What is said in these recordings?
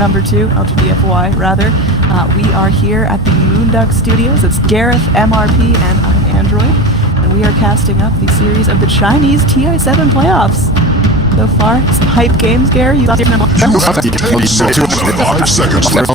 number 2, LDG.Forever rather. We are here at the Moonduck Studios. It's Gareth, MRP, and I'm Android. And we are casting up the series of the Chinese TI7 playoffs. So far, some hype games, Gary. You lost your number. 5 seconds left.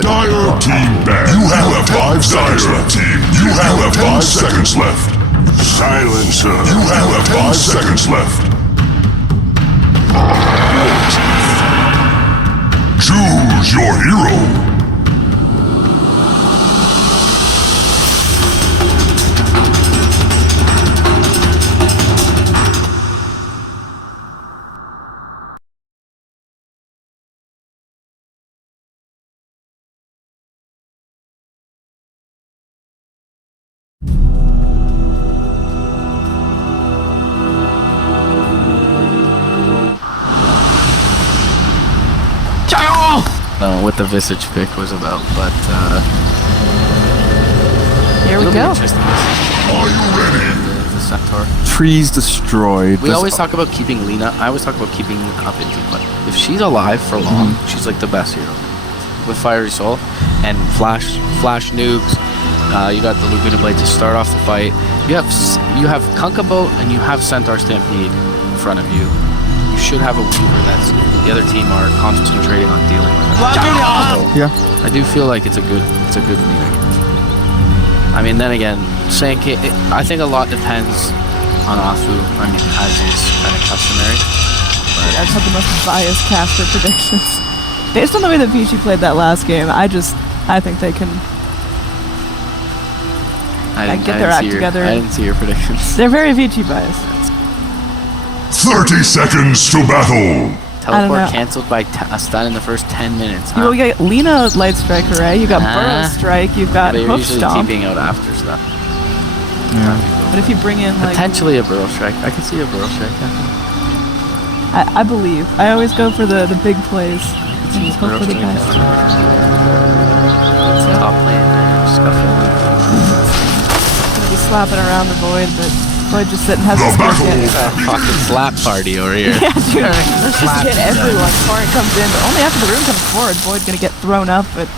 Dire team back. You have 5 seconds left. Team, you have 5 seconds left. Silencer. You have 5 seconds left. Choose your hero. What the Vici pick was about, but here we go. Are you ready? The Centaur. Trees destroyed. We always talk about keeping Lina. I always talk about keeping Lina up into play. If she's alive for long, she's like the best hero. With Fiery Soul and flash nukes. You got the Laguna Blade to start off the fight. You have Kunkka Boat and you have Centaur Stampede in front of you. You should have a Weaver that's the other team are concentrating on dealing with it. Yeah. I do feel like it's a good Lina. I mean, then again, Sanke, I think a lot depends on Afu. I mean, as is kind of customary. I just have the most biased caster predictions. Based on the way that Vici played that last game, I think they can get their act together. I didn't see your predictions. They're very Vici biased. 30 seconds to battle. Teleport cancelled by a stun in the first 10 minutes. Huh? Well, you got Lina Light Striker, right? You got Burrow Strike, you've got Hoof Stomp. They're usually TPing out after stuff. Yeah. But if you bring in like... Potentially a Burrow Strike. I can see a Burrow Strike happening. I believe. I always go for the big plays. And just hope for the best. Top lane there, scuffle. Gonna be slapping around the Void, but Void just sitting has a fucking slap party over here. Yeah, dude. Let's just hit everyone. Torrent comes in, but only after the room comes forward. Void's gonna get thrown up, but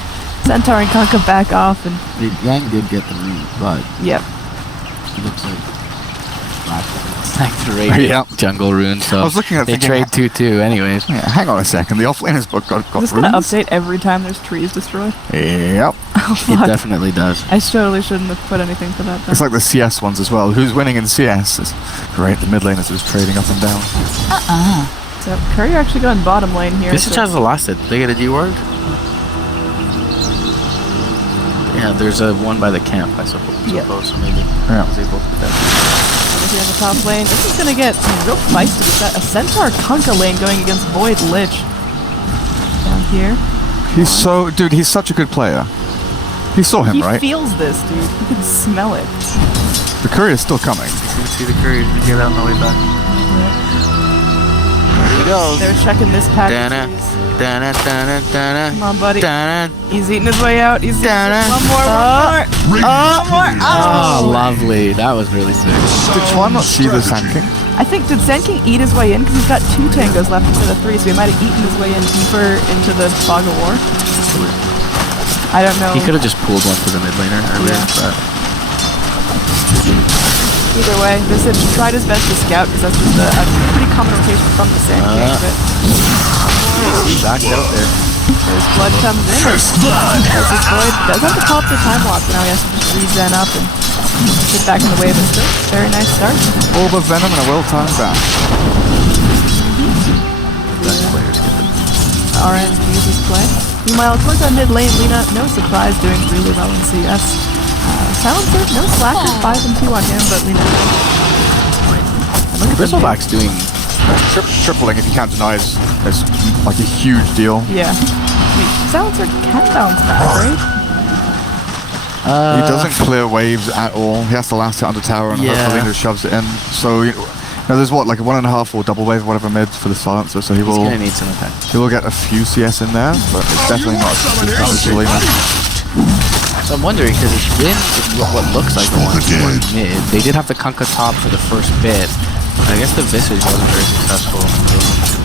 Centaur and Kunkka back off, and Yang did get the lead, but yep. he looks like Like the raid jungle rune, so I was looking at they trade 2-2 anyways. Yeah, hang on a second. The offlaner's book got Is this gonna update every time there's trees destroyed? Yep. Oh, It fuck. definitely does. I totally shouldn't have put anything for that. It's like the CS ones as well. Who's winning in CS? It's great. The mid laners are just trading up and down. So Curry actually going bottom lane here. This has the last hit. They get a D ward? Yeah, there's a one by the camp, I suppose. Yep. So maybe Yeah. I was able to get that. Here on the top lane. This is gonna get some real feisty. We've got a Centaur Kunkka lane going against Void Lich. Down here. He's so... Dude, he's such a good player. He saw him, He right? feels this, dude. He can smell it. The courier's still coming. You see the courier get out on the way back. There he goes. They're checking this pack. Dana. Dana, dana, dana. Come on, buddy. Dana. He's eating his way out. He's Dana. one more. Oh, lovely. That was really sick. Did Chuan not see the Sanking? I think, did Zenking eat his way in? Because he's got 2 tangos left instead of 3, so he might have eaten his way in deeper into the fog of war. I don't know. He could have just pulled one for the mid laner earlier, but... Either way, Vici tried his best to scout, because that's just a pretty common rotation from the Sand King, but... He backed out there. His blood comes in. As his Void does have to pop the time lock, but now he has to just regen up and get back in the wave, but still, very nice start. All the venom and a well-timed back. Best players get them. RN uses play. Meanwhile, towards that mid lane, Lina, no surprise, doing really well in CS. Silencer, no slacker, 5 and 2 on him, but Lina. Bristleback's doing Tripling, if you can't deny, is like a huge deal. Yeah. I mean, Silencer can bounce back, right? He doesn't clear waves at all. He has to last it under tower and hopefully just shoves it in. So, there's what, like a 1.5 or double wave or whatever mid for the silencer, so he will... He's gonna need some attack. He will get a few CS in there, but it's definitely not as Selena. So I'm wondering, because it's been what looks like the one mid. They did have to Kunkka top for the first bit. I guess the Visage wasn't very successful in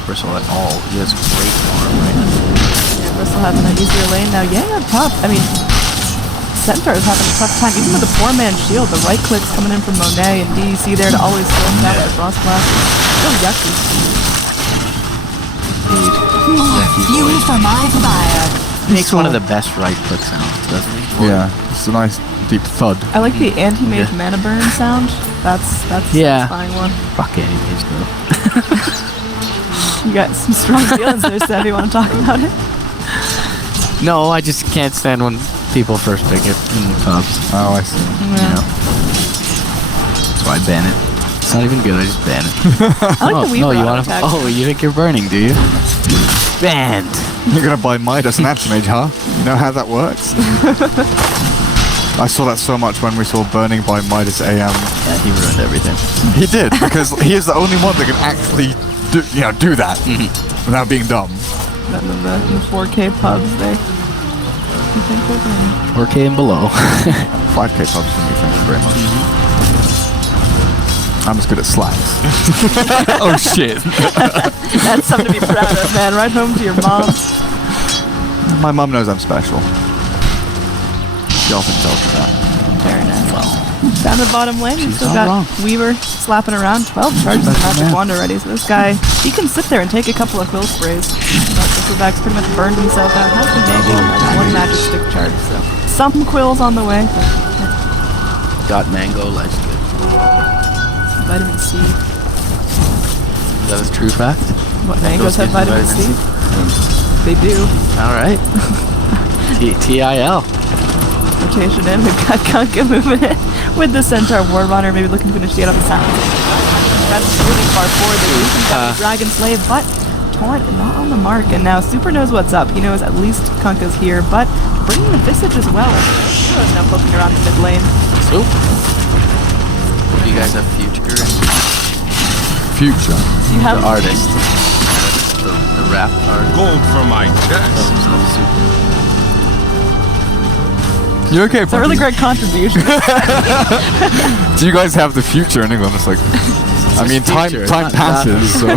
Bristle at all. He has great farm right now. Yeah, Bristle having an easier lane now. Yang on top. I mean, Centaur is having a tough time. Even with the 4-man shield, the right clicks coming in from Monet and DEC there to always slow him down with the Frost Blast. Still yucky. Fuel for my fire. He makes one of the best right click sounds, doesn't he? Yeah, it's a nice deep thud. I like the anti-mage mana burn sound. That's a satisfying one. Fuck anti-mage though. You got some strong feelings there, Seb. You want to talk about it? No, I just can't stand when people first pick it in the pubs. Oh, I see. Yeah. That's why I ban it. It's not even good, I just ban it. I like the Weaver you auto want attack. Oh, you think you're burning, do you? Banned. You're gonna buy Midas and Anti-Mage, huh? You know how that works? I saw that so much when we saw Burning by Midas AM. Yeah, he ruined everything. He did, because he is the only one that can actually do that without being dumb. And then the 4K pubs, you think they're burning. 4K and below. 5K pubs for me, thank you very much. I'm as good at slacks. Oh shit. That's something to be proud of, man. Right home to your mom. My mum knows I'm special. She often tells me that. Very nice. Down the bottom lane, we still got wrong. Weaver slapping around. 12 charges of Magic Wand already, so this guy, he can sit there and take a couple of quill sprays. But Whistleback's pretty much burned himself out. Has the Mango and 1 magic stick charge, so some quills on the way. But, Got mango, let's good. Vitamin C. Is that a true fact? What, mangoes have vitamin C? They do. Alright. TIL. Rotation in, we've got Kunkka moving in with the Centaur Warrunner, maybe looking to initiate on the sound. That's really far forward. They lose the Dragon Slave, but Torrent not on the mark. And now Super knows what's up. He knows at least Kunkka's here, but bringing the Visage as well. Hero's now poking around the mid lane. So, do you guys have Future? Future. Do you have The artist. The rap artist. Gold from my chest. Super. You okay, It's a really great contribution. Do you guys have the future in England? It's like, I mean, time passes, so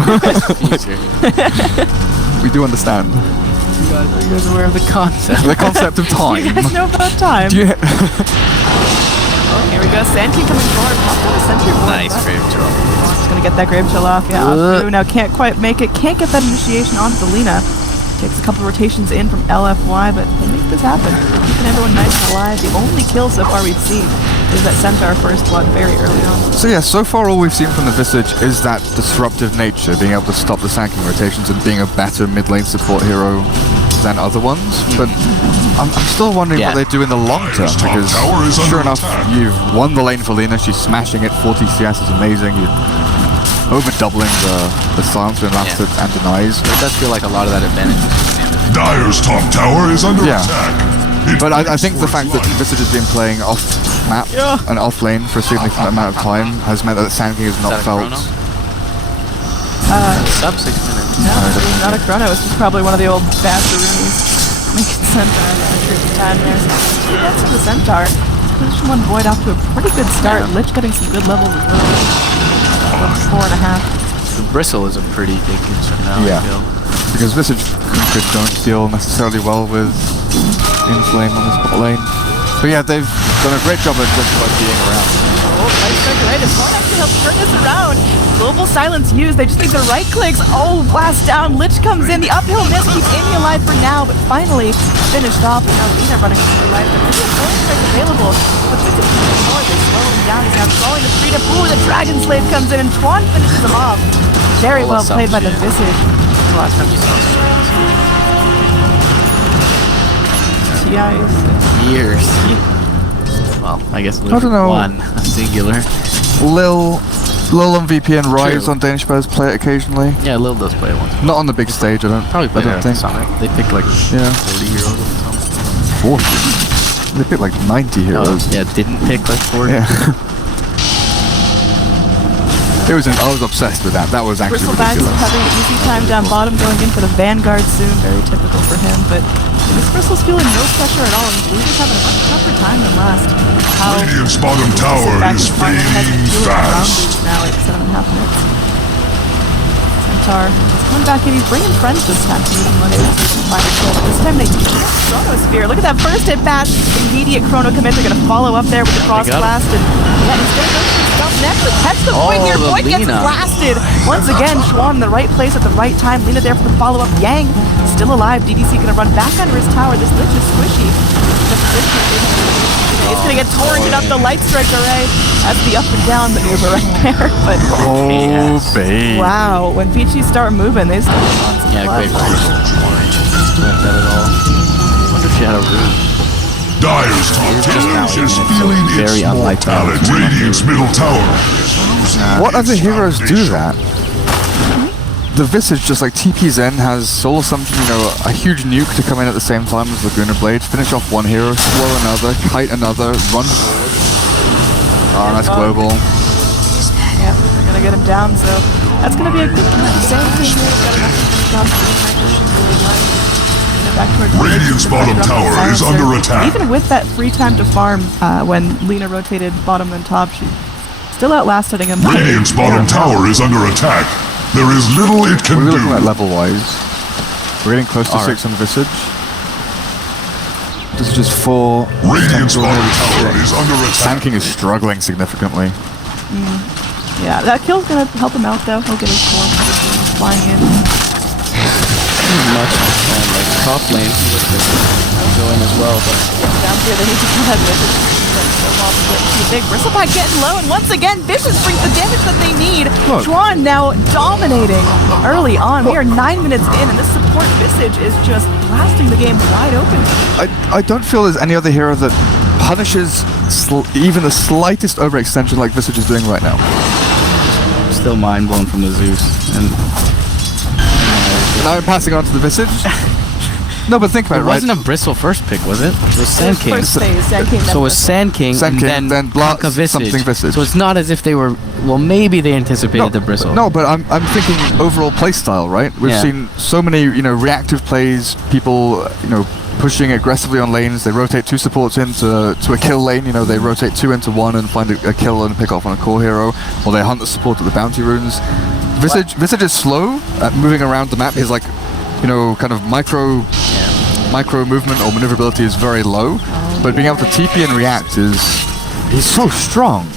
we do understand Are you guys aware of the concept? the concept of You time. guys know about time. Do you Oh, here we go. Sandkey coming forward. Pop to the sentry board. Nice but grave chill. Just gonna get that grave chill off. Yeah, off through. Now can't quite make it. Can't get that initiation onto the Lina. Takes a couple rotations in from LFY, but they make this happen. Keeping everyone nice and alive. The only kill so far we've seen is that Centaur first blood very early on. So yeah, so far all we've seen from the Visage is that disruptive nature, being able to stop the sanking rotations and being a better mid lane support hero than other ones. But I'm still wondering what they do in the long term, because sure enough, you've won the lane for Lina, she's smashing it, 40 CS is amazing, you're over doubling the silencer and last hits and denies. It does feel like a lot of that advantage is Dire's top tower is under attack. But I think the fact that Visage has been playing off map and off lane for a significant amount of time has meant that Sanking has not felt. Sub 6 minutes. No, it's not a chrono. It's just probably one of the old Basharoonies making Centaur a tricky time there. So 2 deaths in the Centaur. Position 1 Void off to a pretty good start. Lich getting some good levels as well. 4.5. The Bristle is a pretty big concern now, I feel. Because Visage Kunkkas don't deal necessarily well with Inflame on this bot lane. But yeah, they've done a great job of just being around. Oh, right strike right. It's going to actually help turn this around. Global silence used. They just need the right clicks. Oh, blast down. Lich comes in. The uphill miss keeps Amy alive for now, but finally finished off. And now Lina running for her life. But maybe a forward strike available. But this is more. They slow him down. He's now slowing the freedom. Ooh, the Dragon Slave comes in and Twan finishes him off. Very well played by the Visage. The last time you saw TIs. years. Well, I guess I don't know. one, a singular. Lil and VP and Rise on Danish players play it occasionally. Yeah, Lil does play it once. Not on the big stage, I don't Probably play think. Sonic. They pick like 30 heroes at the time. 40. They picked like 90 heroes. Yeah, didn't pick like 40. Yeah. I was obsessed with that. That was actually Bristleback's ridiculous. having an easy time down bottom, going in for the Vanguard soon. Very typical for him, but this Bristle's feeling no pressure at all, and Blues is having a much tougher time than last. How Radiant's bottom tower is fading fast. Now at 7.5 minutes. Centaur is coming back in. He's bringing friends this time to meet him Monday to find a kill. This time they Chronosphere. Look at that first hit pass. Immediate Chrono commit. They're going to follow up there with the cross blast. And yeah, he's going to go for himself next. But catch the point here. the Point gets Lina. blasted. Once again, Schwan in the right place at the right time. Lina there for the follow-up. Yang still alive. DDC going to run back under his tower. This Lich is squishy. He's going to get torrented up the light strike array. That's the up and down maneuver right there. But Oh, babe. wow, when Vici start moving, they start on some Yeah, great love. range. Like that at all. I wonder if she had a root. Dyer's top just now tower is even, it's feeling very its unlike that. mortality. Radiant's middle tower. What other heroes do that? The Visage just like TP's in, has Soul Assumption, you know, a huge nuke to come in at the same time as Laguna Blade, finish off one hero, slow another, kite another, run forward. Oh, that's global. Yep, they're gonna get him down, so that's gonna be a good same thing here. Got enough jobs to really like. Back towards Radiant's bottom tower is under attack. Even with that free time to farm, when Lina rotated bottom and top, she still outlasted him. Radiant's bottom tower is under attack. There is little it can What are we do. looking at level-wise? We're getting close to 6 on Visage. This is just 4. Radiant's Temporal, bottom maybe tower 6. is under attack. Sand King is struggling significantly. Yeah, that kill's gonna help him out though. He'll get his core flying in. Much and like top lane going as well, but Down here, they need to kill that Vicious. Too big. Bristleback getting low, and once again, Vicious brings the damage that they need. Look. Schwan now dominating early on. We are 9 minutes in, and this support Visage is just blasting the game wide open. I don't feel there's any other hero that punishes even the slightest overextension like Visage is doing right now. still mind blown from the Zeus. And Now I'm passing on to the Visage. No, but think about it it, right? wasn't a Bristle first pick, was it? It was Sand King. First phase, Sand King. So it was Sand King, Sand King, and then Blast, Kaka Visage. something Visage. So it's not as if they were. Well, maybe they anticipated the Bristle. No, but I'm thinking overall playstyle, right? We've Yeah. seen so many, reactive plays, people, pushing aggressively on lanes. They rotate 2 supports into a kill lane, they rotate 2 into 1 and find a kill and pick off on a core hero, or they hunt the support at the bounty runes. Visage is slow at moving around the map. He's like, kind of micro movement or maneuverability is very low, but being able to TP and react he's so strong.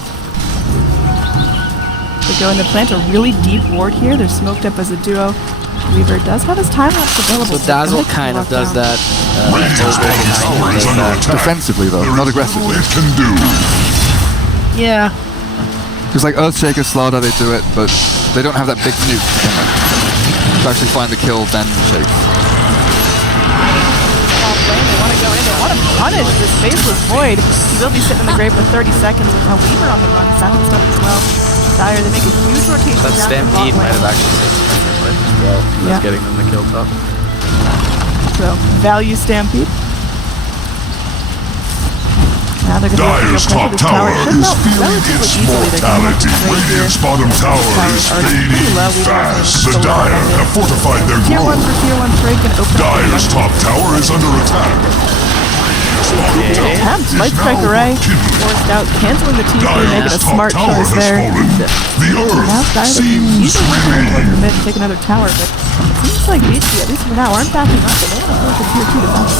They're going to plant a really deep ward here. They're smoked up as a duo. Weaver does have his time lapse available. So Dazzle kind of does that. Radiant's bottom tower is under attack. Defensively though, There not is aggressively. little it can do. Yeah. Because like Earthshaker, Slardar, they do it, but they don't have that big nuke to actually find the kill, then shake. They want to go in. They want to punish this faceless void. He will be sitting in the grave for 30 seconds with now Weaver on the run. Silenced up as well. Dire, they make a huge rotation That down to Stampede bot might have lane. actually saved the as well. Yeah. That's getting them the kill top. So, value Stampede. Now they're going Dyer's to top tower is feeling its mortality. Radiant's bottom tower is fading fast. The Dire have fortified their Tier 1 grove. for Tier 1 break and open Dyer's top tower is under attack. attempt. Light Strike Array forced out, canceling the TP, making a Dyer's top smart tower choice has there. fallen. The Now earth Dire seems easily towards the relieved. mid and take another tower, but it seems like Vici, at least for now, aren't backing up, but they want to go for Tier 2 defense.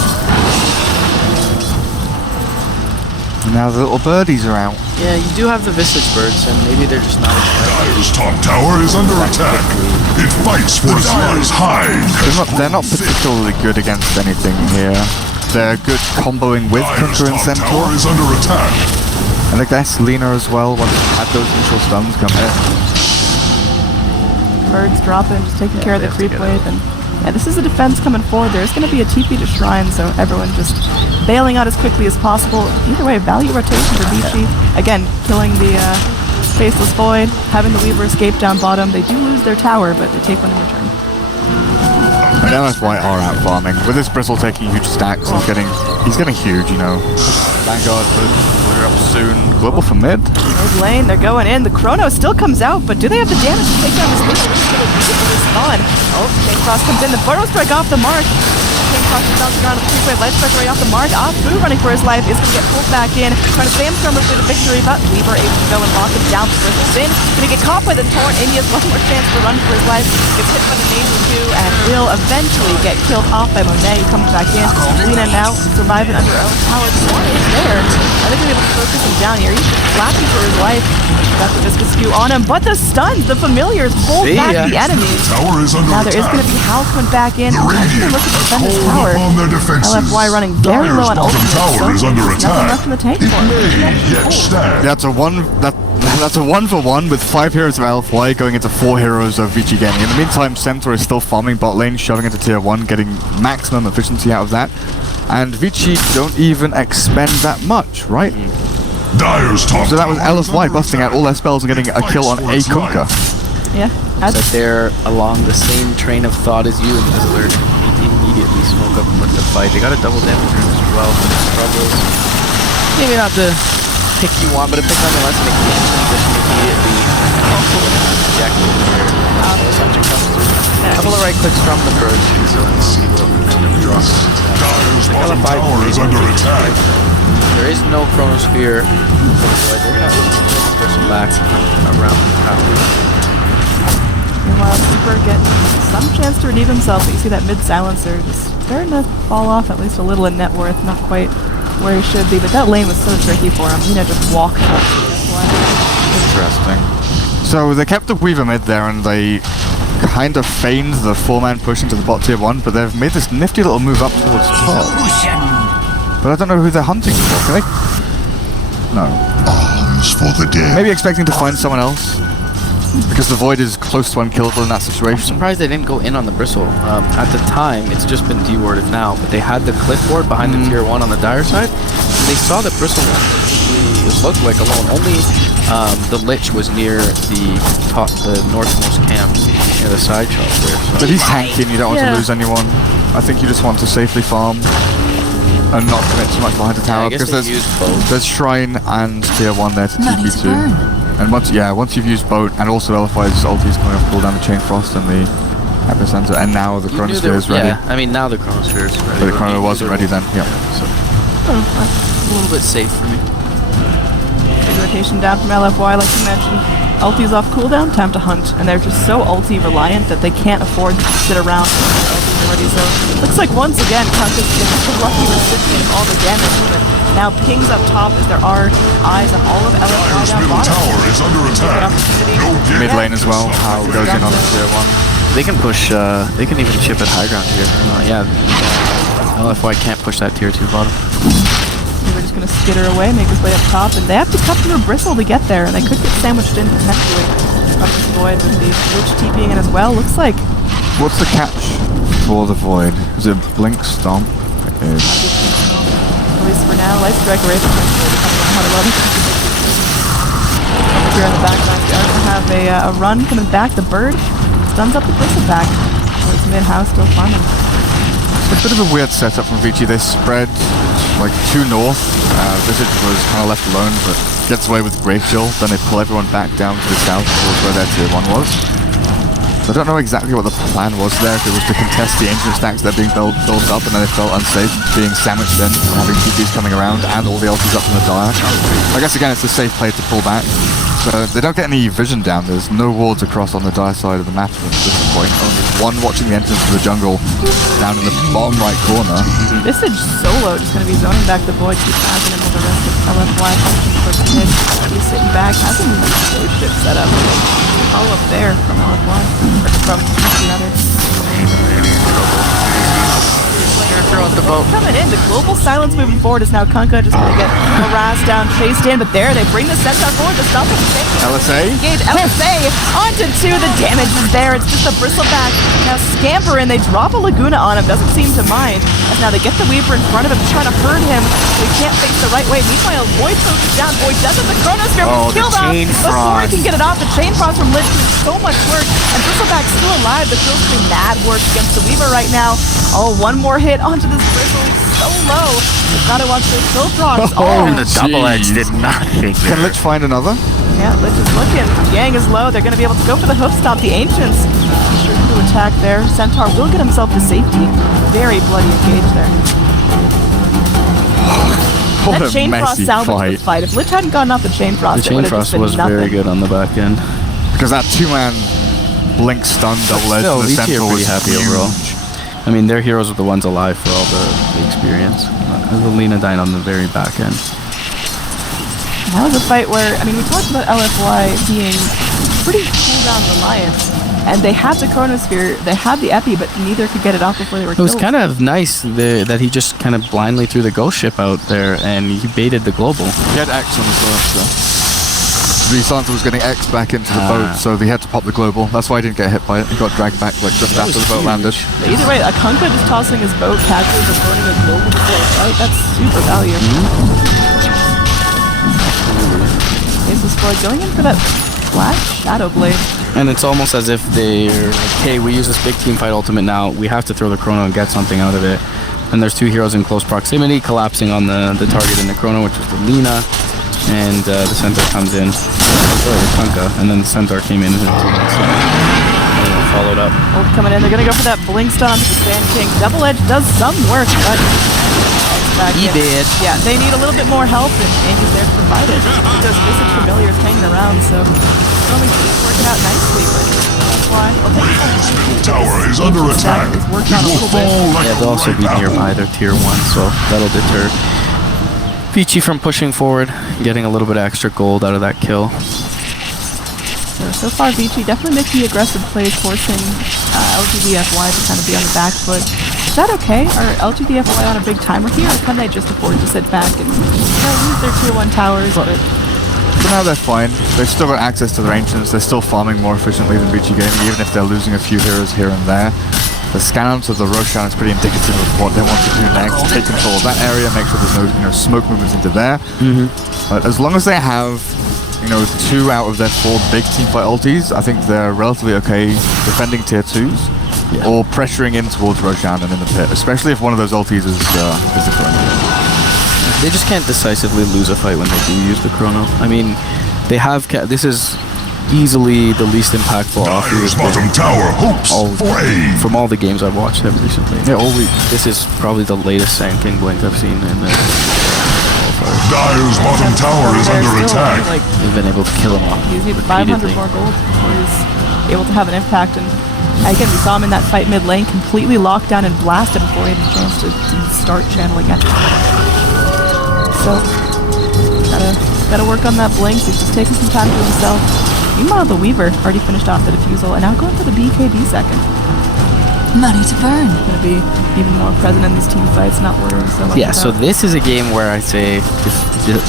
And now the little birdies are out. Yeah, you do have the Visage Birds, and maybe they're just not expecting. Dyer's top tower is under attack. It fights for Dyer's hide. They're not particularly good against anything here. They're good comboing with Dyer's Kunker and top Centaur. tower is under attack. And I guess Lina as well, once you had those initial stuns come in. Birds dropping, just taking care of the they have to creep get wave, and yeah, this is a defense coming forward. There's going to be a TP to Shrine, so everyone just bailing out as quickly as possible. Either way, value rotation for Vici. Again, killing the Faceless Void, having the Weaver escape down bottom. They do lose their tower, but they take one in return. And LFY are out farming. With this Bristle taking huge stacks, he's getting huge, you know. Vanguard we're up soon. Global for mid. Mid lane, they're going in. The Chrono still comes out, but do they have the damage to take down this lead? They're just going to use it for this spawn. Oh, Chain Cross comes in. The Burrow Strike off the mark. Chain Cross is bouncing around with the 3-way Light Strike right off the mark. Fu running for his life is going to get pulled back in. Trying to Sandstorm for the victory, but Weaver able to go and lock him down for the Sin. Going to get caught by the Torrent, and he has one more chance to run for his life. Gets hit by the Nade too, and will eventually get killed off by Monet, who comes back in. Lina now surviving under her own power. The Torrent is there. I think we're able to focus him down here. He's flapping for his life. Got the Viscous Spew on him, but the stuns, the familiars hold back the enemies. Tower is under Now there is attack. going to be Howl coming back in. The Radiant Looking to defend his called tower. upon their defenses. LFY running very Dire's low on bottom ultimate. tower is under Nothing attack. left in the tank It for him. may yet stand. That's a 1-for-1 with 5 heroes of LFY going into 4 heroes of Vici Genny. In the meantime, Centaur is still farming bot lane, shoving into tier 1, getting maximum efficiency out of that. And Vici don't even expend that much, right? Dire's top So that was tower is LFY under busting out all their spells and getting a kill on a Kunkka. Yeah. That they're along the same train of thought as you, and Fizzler immediately smoke up and let the fight. They got a double damage room as well for the struggles. Maybe not the pick you want, but if they come in less than a game transition immediately, objective here. Assumption comes through. A couple of right clicks from the bird, so let's see what Dire's bottom tower is under attack. there is no Chronosphere, but they're gonna push him back around the tower. Meanwhile, Super getting some chance to redeem himself. But you see that mid silencer just starting to fall off at least a little in net worth, not quite where he should be. But that lane was so tricky for him. You know, just walked up. Interesting. So they kept the Weaver mid there and they kind of feigned the 4-man push into the bot tier 1, but they've made this nifty little move up towards top. But I don't know who they're hunting for. Can they? No. Arms for the dead. Maybe expecting to find someone else. Because the Void is close to unkillable in that I'm situation. surprised they didn't go in on the Bristle. At the time, it's just been dewarded now, but they had the cliff ward behind the tier 1 on the Dire side, and they saw the Bristle it looked like alone. Only the Lich was near the northmost camp, near the side shop there. So. But he's tanky and you don't want to lose anyone. I think you just want to safely farm and not commit too much behind the tower, I guess because they used both. there's Shrine and tier 1 there to Money's TP2. burn. And once you've used boat, and also LFY's ulti is coming off cooldown the Chain Frost and the Epicenter, and now the You knew Chronosphere is ready. Yeah, I mean now the Chronosphere is ready. But the Chrono wasn't ready then, yeah. So a little bit safe for me. Big rotation down from LFY, like you mentioned. Ulti's off cooldown, time to hunt. And they're just so ulti reliant that they can't afford to sit around until their ultis are ready. So looks like once again, Kunkka's the lucky recipient of all the damage. But now pings up top as there are eyes on all of LFY Dire's down middle bottom. tower is under Good attack. opportunity. No Mid damage lane as well, how it goes in on the tier 1. They can push. They can even chip at high ground here. LFY can't push that tier 2 bottom. We're just going to skitter away, make his way up top, and they have to cut through a Bristle to get there, and they could get sandwiched in potentially. Up this Void with the Witch TPing in as well. Looks like What's the catch for the Void? Is it Blink Stomp? It is. at least for now, Light Strike Wraith potentially depending on how to level. Over here in the background, we are going to have a run coming back. The bird stuns up the Bristle back. Towards mid-house, still farming. It's a bit of a weird setup from Vici. They spread like 2 north. Visage was kind of left alone, but gets away with Grave Chill. Then they pull everyone back down to the south towards where their tier 1 was. So I don't know exactly what the plan was there, if it was to contest the ancient stacks that are being built up, and then they felt unsafe being sandwiched in, having TPs coming around, and all the ultis up in the Dire. I guess again it's a safe play to pull back. So they don't get any vision down. There's no wards across on the Dire side of the map at this point. Only one watching the entrance to the jungle down in the bottom right corner. Visage solo just going to be zoning back the Void, keep passing him with the rest of LFY functions for the mid. He's sitting back, hasn't even the ship set up. Follow up there from LFY, or from Vici rather. throw out the boat. Coming in, the global silence moving forward is now Kunkka just going to get harassed down, chased in, but there they bring the centaur forward to stop him. LSA? Engage LSA onto 2, the damage is there, it's just a bristleback. Now scamper in, they drop a Laguna on him, doesn't seem to mind. As now they get the Weaver in front of him, trying to hurt him, so he can't face the right way. Meanwhile, Void focuses down, Void doesn't, the Chronosphere was killed off before he can get it off. The Chain Frost from Lich doing so much work, and Bristleback's still alive, but still doing mad work against the Weaver right now. Oh, one more hit onto this Bristle, so low. They've got to watch those kill procs. And the double edge did not figure. Can Lich find another? Yeah, Lich is looking. Yang is low. They're going to be able to go for the hoof stop. The Ancients sure to attack there. Centaur will get himself to safety. Very bloody engage there. What That a Chain Frost messy salvaged the fight. If Lich hadn't gotten off the Chain Frost, The Chain Frost was very good on the back end. Because that 2-man blink stun double edge Still, for the Vici are Centaur pretty was happy huge. overall. I mean, their heroes are the ones alive for all the experience. Lina dying on the very back end. That was a fight where, I mean, we talked about LFY being pretty cooldown reliant, and they had the Chronosphere, they had the Epi, but neither could get it off before they were It was killed. kind of nice that he just kind of blindly threw the ghost ship out there and he baited the global. He had X on the first, though. The Santa was getting X back into the boat, so he had to pop the global. That's why he didn't get hit by it. He got dragged back like just after the boat landed. But either way, a Kunkka just tossing his boat casually but burning a global before a fight, that's super value. Ace of Spoil going in for that Flash Shadow Blade. And it's almost as if they're like, hey, we use this big team fight ultimate now. We have to throw the Chrono and get something out of it. And there's 2 heroes in close proximity collapsing on the target in the Chrono, which is the Lina. And the Centaur comes in. Sorry, the Kunkka. And then the Centaur came in and followed up. Ult coming in, they're gonna go for that Blink Stun onto the Sand King. Double Edge does some work, but back He in. did. Yeah, they need a little bit more help, and Andy's there to provide it. Those Visage Familiars hanging around, so Romy keeps working out nicely, but that's why I'll take it. Tower is under attack. Is worked It on a will little bit. fall like Yeah, they'll also a be ripe nearby. apple. They're tier 1, so that'll deter Vici from pushing forward, getting a little bit of extra gold out of that kill. So far Vici definitely making aggressive plays, forcing LGDFY to kind of be on the back foot. Is that okay? Are LGDFY on a big timer here, or can they just afford to sit back and use their tier 1 towers? But For now, they're fine. They've still got access to their Ancients. They're still farming more efficiently than Vici Gaming, even if they're losing a few heroes here and there. The scans of the Roshan is pretty indicative of what they want to do next. Take control of that area, make sure there's no smoke movements into there. But as long as they have 2 out of their 4 big teamfight ultis, I think they're relatively okay defending tier 2s or pressuring in towards Roshan and in the pit, especially if one of those ultis is the Chrono. They just can't decisively lose a fight when they do use the Chrono. I mean, they have this is easily the least impactful Dyer's offense bottom tower hopes for aid. from all the games I've watched them recently. Yeah, all week. This is probably the latest Sand King blink I've seen in the Dyer's bottom tower is they're under still, attack. like, They've been able to kill him off he's needed 500 repeatedly. more gold before he's able to have an impact. And again, we saw him in that fight mid lane, completely locked down and blasted before he had a chance to start channeling it. So, gotta work on that blink. He's just taking some time to himself. Meanwhile, the Weaver already finished off the defusal and now going for the BKB second. Money to burn. Gonna be even more present in these team fights, not worrying so much Yeah, so about this is a game where I say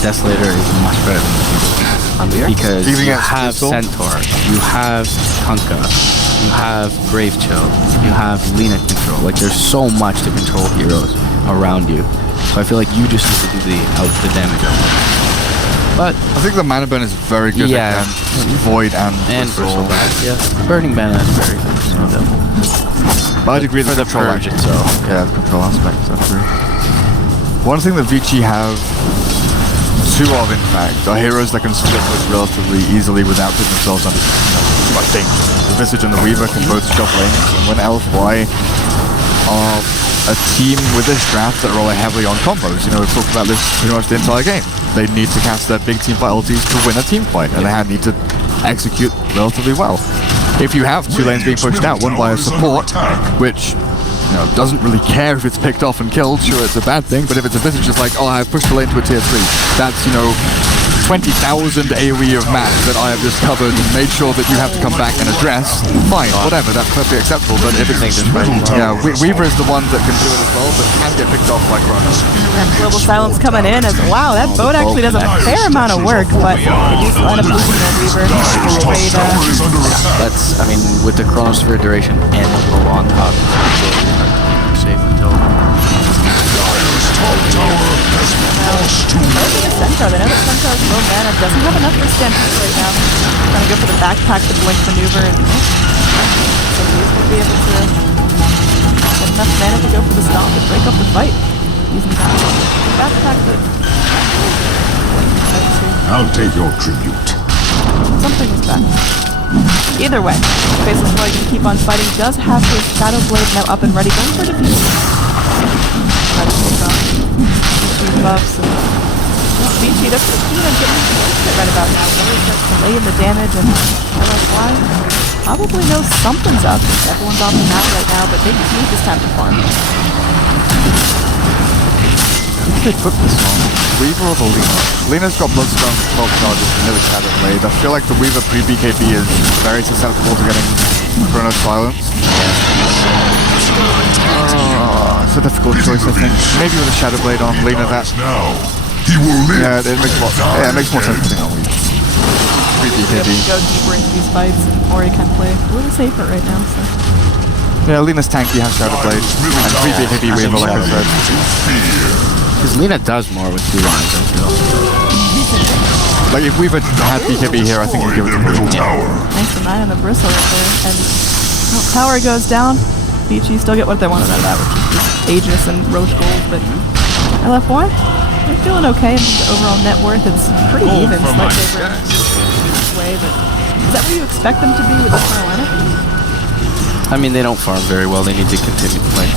Desolator is much better than on Weaver. because Even you against have Crystal? Centaur, you have Kunkka, you have Grave Chill, you have Lina control. Like there's so much to control heroes around you. So I feel like you just need to do the damage of it. But I think the mana burn is very good Yeah. against Void and Bristle. Bristleback, yeah. Burning Mana is very good. No doubt. But I'd agree For that the purge itself. Yeah, the control aspect, I agree. One thing that Vici have 2 of, in fact, are heroes that can split push relatively easily without putting themselves under too much danger. The Visage and the Weaver can both shove lanes, and when LFY are a team with this draft that rely heavily on combos, we've talked about this pretty much the entire game. They need to cast their big team fight ultis to win a team fight, and they need to execute relatively well. If you have 2 lanes being pushed out, one by a support, which doesn't really care if it's picked off and killed, sure, it's a bad thing, but if it's a Visage, it's like, oh, I've pushed the lane to a tier 3, that's, 20,000 AoE of match that I have just covered and made sure that you have to come back and address, fine, whatever, that's perfectly acceptable. But if it's Weaver is the one that can do it as well, but can get picked off by Chrono. Global Silence coming in as, wow, that boat actually does a fair amount of work, but they do line up losing their Weaver. That's, I mean, with the Chronosphere duration and the blow on top, it's safe until. Centaur, they know that Centaur's low mana, doesn't have enough for Stampede right now. Trying to go for the backpack to blink maneuver, and so he's going to be able to get enough mana to go for the stomp and break up the fight. Using that backpack to I'll take your tribute. something is back. Either way, Faceless Boy can keep on fighting, does have his Shadow Blade now up and ready, going for defeat. Try to take off Vici buffs and Vici does succeed on getting it right about now. Really starts to lay in the damage, and LSY probably knows something's up. Everyone's on the map right now, but they just need this time to farm. They put this on Weaver or the Lina? Lina's got Bloodstone, 12 charges, and no Shadow Blade. I feel like the Weaver pre-BKB is very susceptible to getting Chrono Silence. It's a difficult choice, I think. Maybe with a Shadow Blade on Lina, that. Now, he will live. Yeah, it makes more. Yeah, it makes more sense than on Weaver. Pre-BKB. Go deeper into these fights, and Ori can play a little safer right now. So. Yeah, Lina's tanky, has Shadow Blade, and pre-BKB Weaver, like I said. Because Lina does more with 2 lines, I feel. Like, if Weaver had BKB here, I think he'd give it to Weaver. Nice to 9 on the bristle right there. And power goes down. Vici still get what they wanted out of that, which is just Aegis and Roche Gold. But LFY, they're feeling okay in terms of overall net worth. It's pretty even, slightly over this way. But is that where you expect them to be with this kind of lineup? I mean, they don't farm very well. They need to continue, like,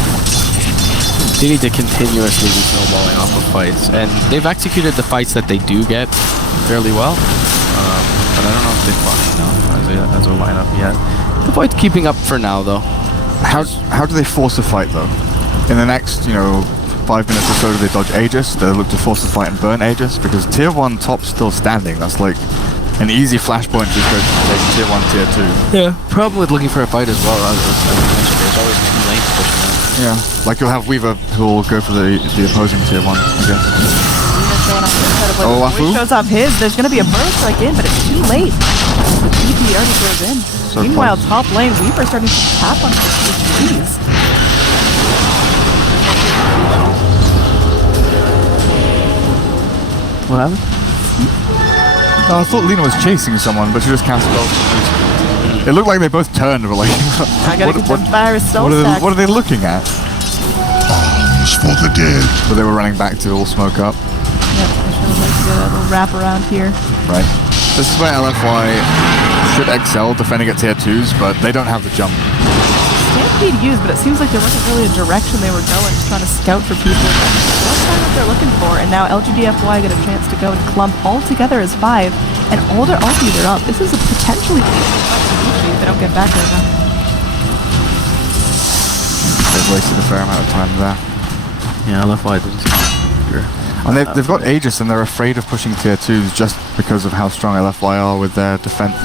they need to continuously be snowballing off of fights, and they've executed the fights that they do get fairly well. But I don't know if they've fought enough as a lineup yet. The fight's keeping up for now, though. How do they force a fight, though? In the next, 5 minutes or so, do they dodge Aegis? Do they look to force the fight and burn Aegis? Because Tier 1 top's still standing. That's like an easy flashpoint to go to take Tier 1, Tier 2. Yeah, problem with looking for a fight as well. As I mentioned, there's always 2 lanes pushing out. Yeah, like you'll have Weaver who'll go for the opposing Tier 1, I guess. Oh, Wafu shows off his. There's going to be a burst strike in, but it's too late. The GP already goes in. So meanwhile, top lane, Weaver starting to tap on his keys. What happened? No, I thought Lina was chasing someone, but she just cast spells. It looked like they both turned, but like, I gotta get some virus stone stacks. What are they looking at? Arms for the dead. But they were running back to all smoke up. Yep, I should have liked to get a little wrap around here. Right. This is where LFY should excel defending at Tier 2s, but they don't have the jump. Stampede used, but it seems like there wasn't really a direction they were going, just trying to scout for people. That's not what they're looking for, and now LDG.Forever get a chance to go and clump all together as 5, and all their ultis are up. This is a potentially if they don't get back right now. They've wasted a fair amount of time there. Yeah, LFY didn't sure. And they've got Aegis and they're afraid of pushing Tier 2s just because of how strong LFY are with their defense.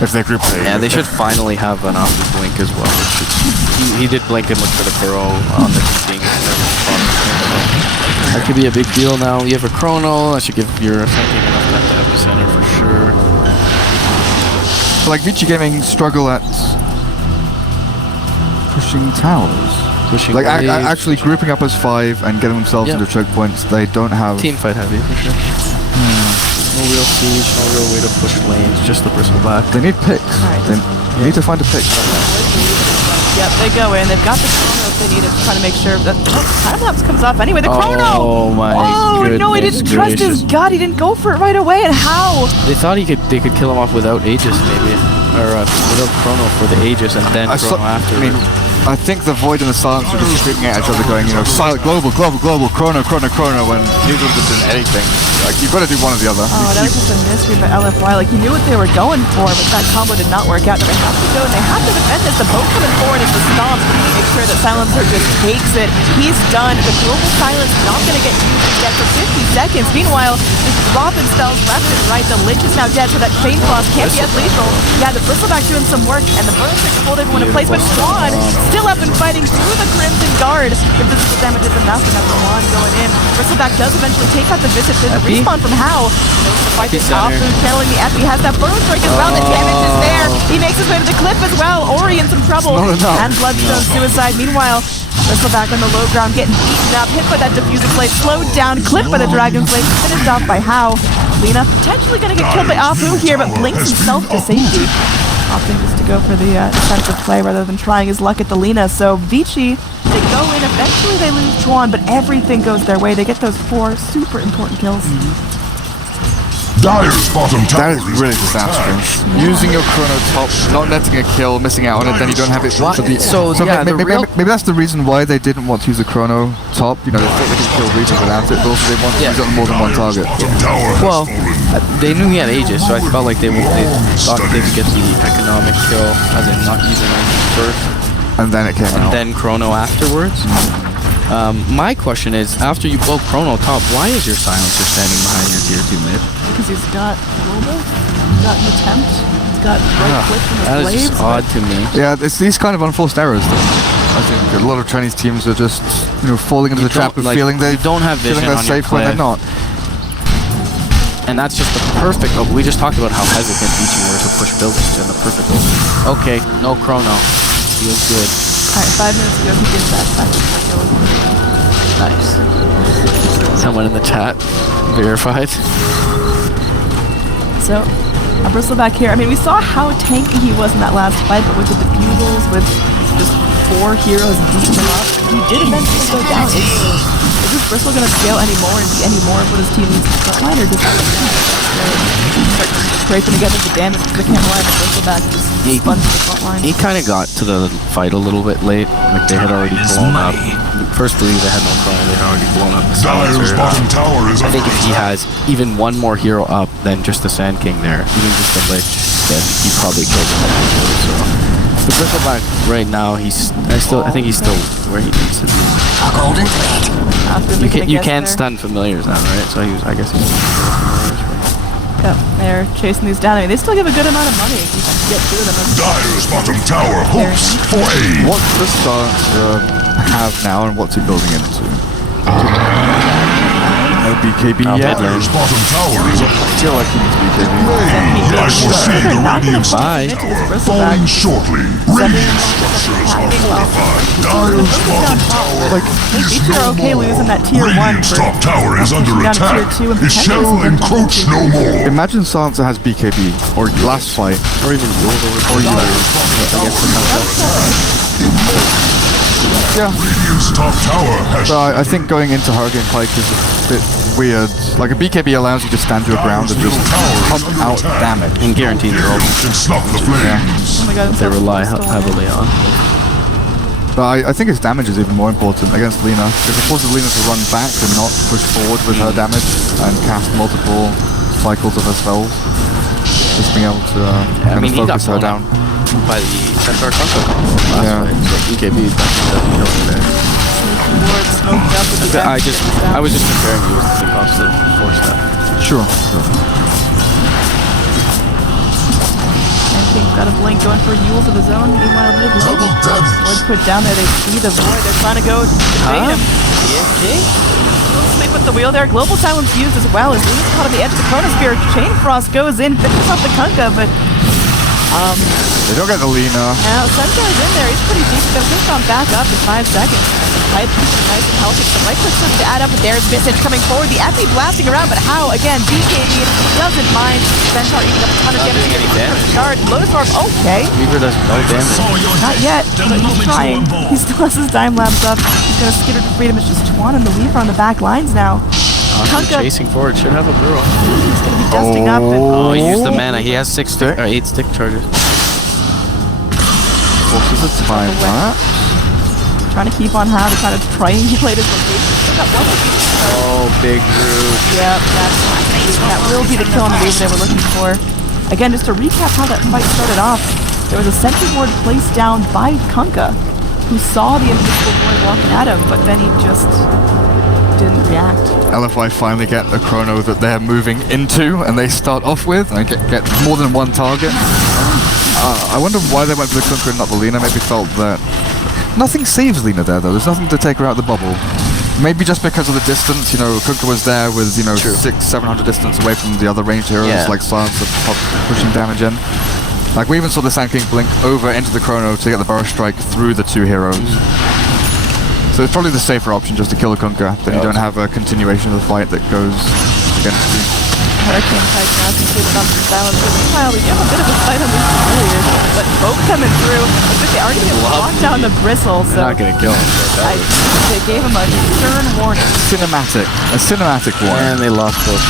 If they group play. Yeah, they should finally have an off blink as well. He did blink and look for the Burrow on the king. That could be a big deal now. You have a Chrono, that should give your something enough time to epicenter for sure. Like Vici Gaming struggle at pushing towers. Pushing like actually grouping up as 5 and getting themselves into choke points. They don't have team fight heavy for sure. No real siege, no real way to push lanes, just the bristle back. They need picks. Right, they need to find a pick. Yep, they go in. They've got the Chrono if they need it, trying to make sure that time-lapse comes off anyway. The Chrono! Oh my goodness. No, he didn't trust his gut. He didn't go for it right away. And how? They thought they could kill him off without Aegis maybe. Or without Chrono for the Aegis and then Chrono after. I mean, I think the Void and the Silence were just screaming at each other going, you know, silent, global, Chrono, when neither of them did anything. Like, you've got to do one or the other. Oh, that was just a mystery by LFY. Like, he knew what they were going for, but that combo did not work out. They have to go, and they have to defend this. The boat coming forward is the stomp. Make sure that Silencer just takes it. He's done. The global silence not going to get used yet for 50 seconds. Meanwhile, just dropping spells left and right. The Lich is now dead, so that Chain Frost can't be as lethal. Yeah, the Bristleback doing some work, and the Burn Stick to hold everyone in place, but Swan still up and fighting through the Crimson Guard. If physical damage is enough, and that's Swan going in. Bristleback does eventually take out the Vici. There's a respawn from How. Knows to fight this off, channeling the Epi, has that Burn Strike as well. The damage is there. He makes his way to the cliff as well. Ori in some trouble. And Bloodstone Suicide. Meanwhile, Bristleback on the low ground, getting beaten up, hit by that Diffuser Blade, slowed down, clipped by the Dragon Blade, finished off by How. Lina potentially going to get killed by Apu here, but blinks himself to safety. Opting just to go for the defensive play rather than trying his luck at the Lina. So Vici, they go in, eventually they lose Juan, but everything goes their way. They get those 4 super important kills. Dire's bottom tower That is really disastrous. Using your Chrono top, not netting a kill, missing out on it, then you don't have it. Maybe that's the reason why they didn't want to use a Chrono top. You know, they thought they could kill Reaper without it, but also they wanted to use it on more than one target. Well, they knew he had Aegis, so I felt like they thought they could get the economic kill, as in not using Aegis first. And then it came out. Then Chrono afterwards. My question is, after you blow Chrono top, why is your Silencer standing behind your tier 2 mid? Because he's got global, he's got an attempt, he's got right click from his That is blades. just odd to me. Yeah, it's these kind of unforced errors though. I think a lot of Chinese teams are just, you know, falling into the trap of feeling they don't have vision they're on safe your when they're cliff. not. And that's just the perfect open. We just talked about how hesitant Vici were to push buildings in the perfect open. Okay, no Chrono. Feels good. Alright, 5 minutes ago he did that. Nice. Someone in the chat verified. So, Bristleback here. I mean, we saw how tanky he was in that last fight, but with the defusals, with just 4 heroes beating him up, he did eventually go down. Is this Bristle going to scale anymore and be any more of what his team needs to frontline, or does start scraping together the damage because they can't rely on the Bristleback just spun to the frontline? He kind of got to the fight a little bit late. Like they had already blown up. Firstly, they had no Chrono. They had already blown up the Silencer. I think if he has even one more hero up than just the Sand King there, even just the Lich, then he probably killed him. So the Bristleback right now, I think he's still where he needs to be. You can't stun familiars now, right? So I guess he's. Yep, they're chasing these down. I mean, they still give a good amount of money if you can get through them. Dire's bottom tower hopes for aid. What does Silencer have now, and what's he building into? No BKB yet. Dire's bottom tower is up. I feel like he needs BKB. I foresee the radiant Bye. falling shortly. Radiant structures are fortified. Dire's bottom tower is Vici are okay losing that tier 1 Radiant's for top tower is under down to attack. tier 2 and It shall potentially encroach no more. Imagine Silencer has BKB, or last fight, Or even or you. Yeah. Radiant's top tower has So I think going into Hurricane Pike is a bit weird. Like a BKB allows you to stand your ground and just pump out damage. and guaranteed they're open. and snuff the flames. Oh my god, I'm They so rely still heavily on. But I think his damage is even more important against Lina, because it forces Lina to run back and not push forward with her damage and cast multiple cycles of her spells. Just being able to kind of he got focus her blown down. up by the Centaur Conquer last Yeah. fight. So BKB definitely killed him there. Ward smoked up with the I was just comparing you with the cost of 4 step. Sure. King's got a blink going for Yule of his own. Meanwhile, mid lane, Ward put down there. They see the Void. They're trying to go defeat him. Sleep with the wheel there. Global Silence used as well. As Luna's caught on the edge of the Chronosphere. Chain Frost goes in, finishes off the Kunkka, but They don't get the Lina. now Sunshine in there. He's pretty deep. They'll just gone back up in 5 seconds. Pipe nice and healthy. Some right click to add up, but there's Visage coming forward. The Epi blasting around, but how? Again, BKB doesn't mind. Centaur eating up a ton of damage. doing any damage. Charge. Lotus Orb, okay. Weaver does no damage. Not yet, but he's trying. He still has his time lapse up. He's gonna skitter to freedom. It's just Twan and the Weaver on the back lines now. Kunkka, Chasing forward, should have a brew. he's gonna be dusting up. And, Oh, he used the mana. He has 8 stick charges. Forces a time lapse. trying to keep on how to kind of triangulate his location. Still got one. Oh, big root. Yep, that will be the kill on the move they were looking for. Again, just to recap how that fight started off, there was a sentry ward placed down by Kunkka, who saw the invisible boy walking at him, but then he just didn't react. LFY finally get a chrono that they're moving into, and they start off with, and get more than one target. I wonder why they went for the Kunkka and not the Lina. Maybe felt that nothing saves Lina there, though. There's nothing to take her out of the bubble. Maybe just because of the distance, you know, Kunkka was there with, you know, 600-700 distance away from the other ranged heroes, like Silencer pushing damage in. Like, we even saw the Sand King blink over into the chrono to get the Burrow Strike through the two heroes. So it's probably the safer option just to kill a Kunkka, then you don't have a continuation of the fight that goes against you. Hurricane Pike now completed on some silence. Meanwhile, we have a bit of a fight on these familiars, but both coming through. I think they already locked down the bristle, so They're not gonna kill him. they gave him a stern warning. A cinematic one. And they lost both.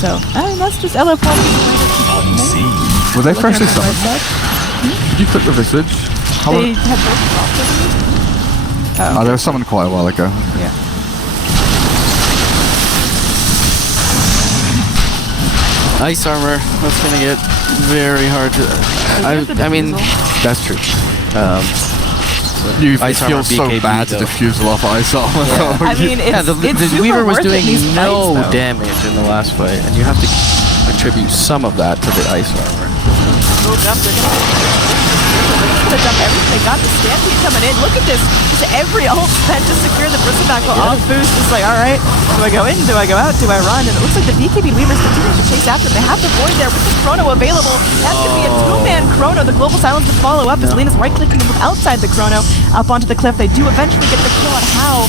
So, I mean, that's just LFY. Were they freshly summoned? Did you click the visage? They had both dropped it. Oh, they were summoned quite a while ago. Yeah. Ice armor. That's gonna get very hard to. I mean, that's true. You Ice feel armor so BKB bad to though. defuse off ice armor. Yeah. I mean, it's, the it's super Weaver was worth it doing in these no fights, though. damage in the last fight, and you have to attribute some of that to the ice armor. Moved up, they're gonna dump everything. They got the Stampede coming in. Look at this. Just every ult spent to secure the bristle tackle off boost. It's like, alright, do I go in? Do I go out? Do I run? And it looks like the BKB Weavers continue to chase after them. They have the Void there with the Chrono available. That's gonna be a two-man Chrono. The Global Silence to follow up as Lena's right-clicking to move outside the Chrono up onto the cliff. They do eventually get the kill on How.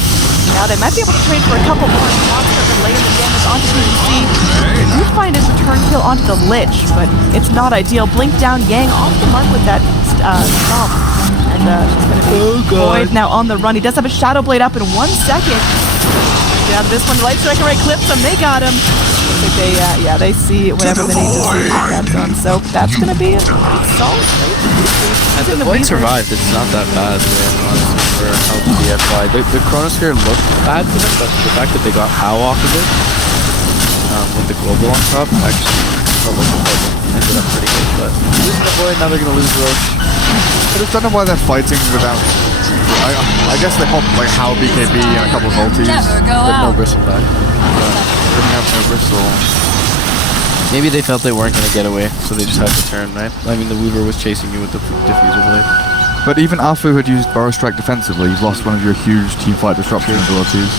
Now they might be able to trade for a couple more monsters and lay the damage onto PVC. They do find his return kill onto the Lich, but it's not ideal. Blink down Yang off the mark with that stomp. And she's going to be Void now on the run. He does have a Shadow Blade up in 1 second. Yeah, this one, the Light Striker right clips him. They got him. Looks like they see whatever they need to see to get done. So that's going to be a solid trade. And the Void survived. It's not that bad for how the DFY. The Chronosphere looked bad for them, but the fact that they got How off of it with the global on top actually ended up pretty good. But losing the Void, now they're going to lose Roche. I just don't know why they're fighting without. I guess they hopped like How BKB and a couple of ultis. Never go But no out. bristle back. Didn't have no bristle. Maybe they felt they weren't going to get away, so they just had to turn, right? I mean, the Weaver was chasing you with the diffuser blade. But even Afu had used Burrow Strike defensively. You've lost one of your huge teamfight disruption abilities.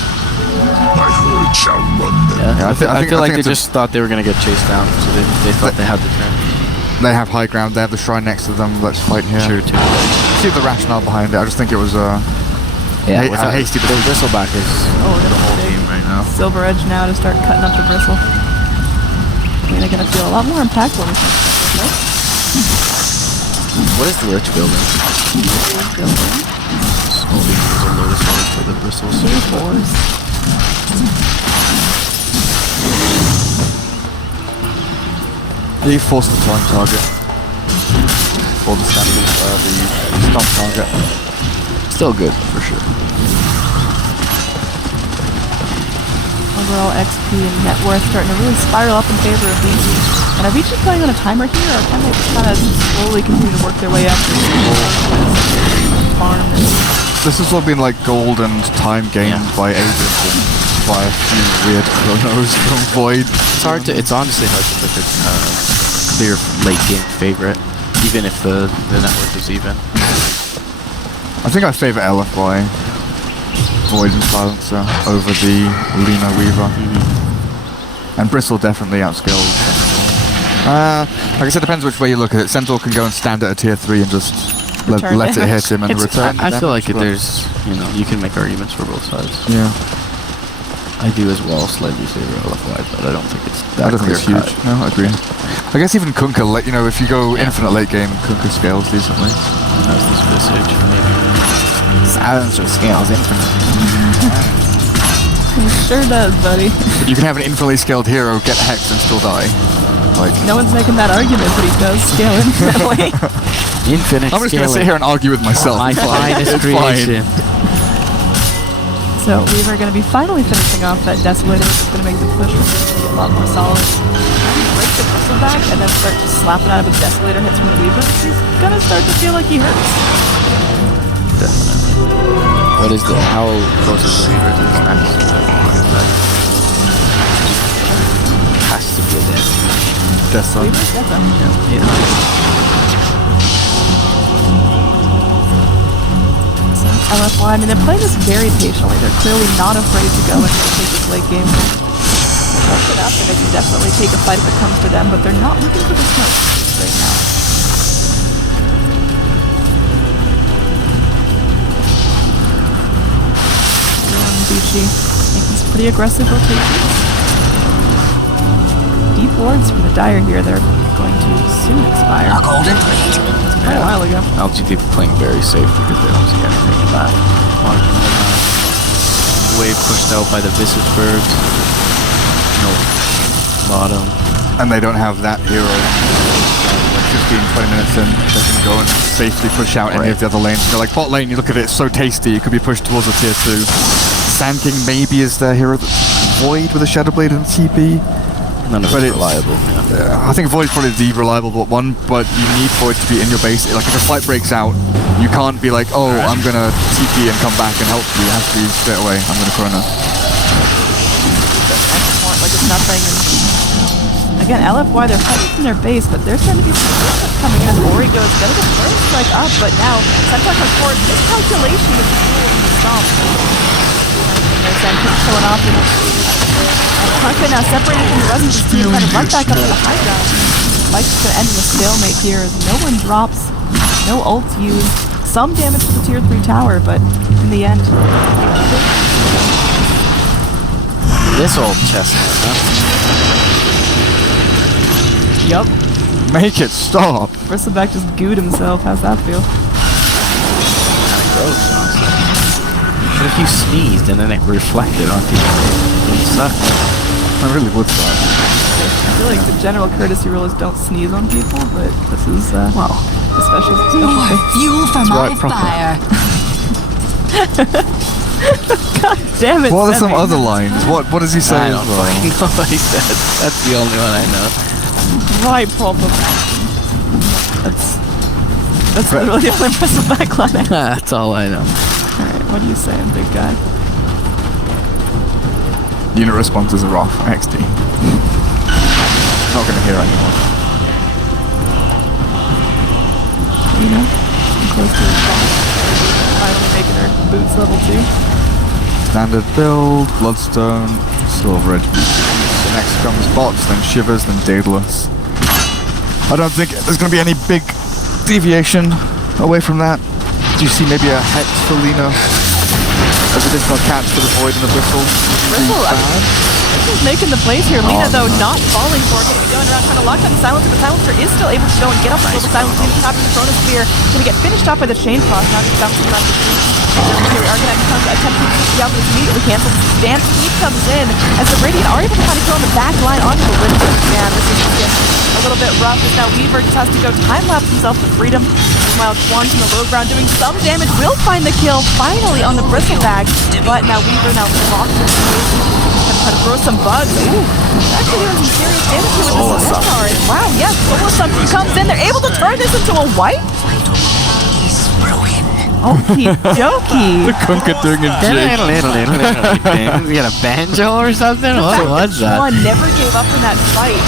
My herd shall run them. Yeah, I feel like they it's just thought they were going to get chased down, so they thought they had to turn. They have high ground. They have the shrine next to them. Let's fight here. Sure, too. See the rationale behind it. I just think it was a hasty The bristleback is the whole team right now. Silver Edge now to start cutting up the bristle. I mean, they're going to feel a lot more impactful in this next right? What is the Lich building? Building. There's a Lotus Orb for the bristles. Fours. He forced the time target. Or the standard, the stomp target. Still good, for sure. Overall XP and net worth starting to really spiral up in favor of Vici. And are Vici playing on a timer here, or can they kind of slowly continue to work their way up to farm? This has all been like gold and time gained by Aegis and by a few weird chronos from Void. It's honestly hard to pick a clear late game favorite, even if the network is even. I think I favour LFY, Void and Silencer over the Lina Weaver. And Bristle definitely outskills Centaur. Like I said, depends which way you look at it. Centaur can go and stand at a tier 3 and just let it hit him and return. I feel like there's, you can make arguments for both sides. Yeah. I do as well slightly favor LFY, but I don't think it's that I don't think it's clear huge. No, I agree. I guess even Kunkka, if you go infinite late game, Kunkka scales decently. Has this visage, maybe. Silencer scales infinite. He sure does, buddy. But you can have an infinitely scaled hero get hexed and still die. Like, No one's making that argument, but he does scale infinitely. Infinite I'm just going to sit here and argue with myself. My It's fine. finest It's fine. creation. So we are going to be finally finishing off that Desolator, which is going to make the push a lot more solid. Break the Bristle back and then start to slap it out of a Desolator hits from the Weaver. He's going to start to feel like he hurts. Definitely. What is the, how close is the Weaver to his max? Has to be a death. Death Sun. Weaver? That's a... Yeah. LFY, I mean, they're playing this very patiently. They're clearly not afraid to go and take this late game. That's it up, and they can definitely take a fight if it comes to them, but they're not looking for the smoke right now. Vici making some pretty aggressive rotations. Deep wards from the Dire here. They're going to soon expire. A golden blade. Quite a while ago. LGD playing very safe because they don't see anything in that. Wave pushed out by the Visage Birds. No bottom. And they don't have that hero. 15-20 minutes in, they can go and safely push out any of the other lanes. You know, like bot lane, you look at it, it's so tasty, it could be pushed towards the tier 2. Sand King maybe is their hero. Void with a Shadow Blade and TP. None of it's reliable. Yeah. I think Void's probably the reliable one, but you need Void to be in your base. Like if a fight breaks out, you can't be like, oh, I'm gonna TP and come back and help you. It has to be straight away, I'm gonna Chrono. Like it's nothing. And again, LFY, they're fighting from their base, but there's going to be some movement coming in as Ori goes. Gonna get the first strike up, but now Centaur comes forward. Miscalculation is the rule in the stomp. Sand King showing off. Conquer now separated from the rest of his team, kind of run back up to the high ground. Mike's going to end in a stalemate here as no one drops, no ults used. Some damage to the tier 3 tower, but in the end, This old chestnut, huh? yup. Make it stop! Bristleback just gooed himself. How's that feel? Kinda gross, honestly. But if you sneezed and then it reflected onto you, it would suck. I really would stop. I feel like the general courtesy rule is don't sneeze on people, but this is, well, especially More fuel for my right, proper. fire. God damn it. What are some Sammy. other lines? What does he say I as don't well? fucking know what he said. That's the only one I know. Right, problem. That's literally the only Bristleback line I have. That's all I know. Alright, what are you saying, big guy? Unit responses are off. XD. Not gonna hear anymore. You know? Close to his boss. Finally making her boots level 2. Standard build, Bloodstone, Silver Edge. So next comes bots, then Shivers, then Daedalus. I don't think there's going to be any big deviation away from that. Do you see maybe a Hex for Lina? As additional catch for the Void and the Bristle? Bristle, Bristle's making the plays here. Lina, though, not falling for it. Going to be going around trying to lock down the Silencer, but Silencer is still able to go and get up the Silencer. He's tapping the Chronosphere. Going to get finished off by the Chain Frost. Now just bouncing around the street. Here we are going to attempt to keep the outlet immediately canceled. Dance Heat comes in as the Radiant are able to kind of go on the back line onto the Winter. Man, this is just a little bit rough. As now Weaver just has to go time-lapse himself to freedom. Meanwhile, Swan's in the low ground doing some damage. Will find the kill finally on the Bristleback, but now Weaver now locked in place. Try to throw some bugs. Ooh, actually doing some serious damage here with the Centaur. Wow, yes, Solo Something comes in. They're able to turn this into a white. He's broken. Okie dokie. The Kunkka doing a jig. You got a banjo or something? What was that? Swan never gave up in that fight.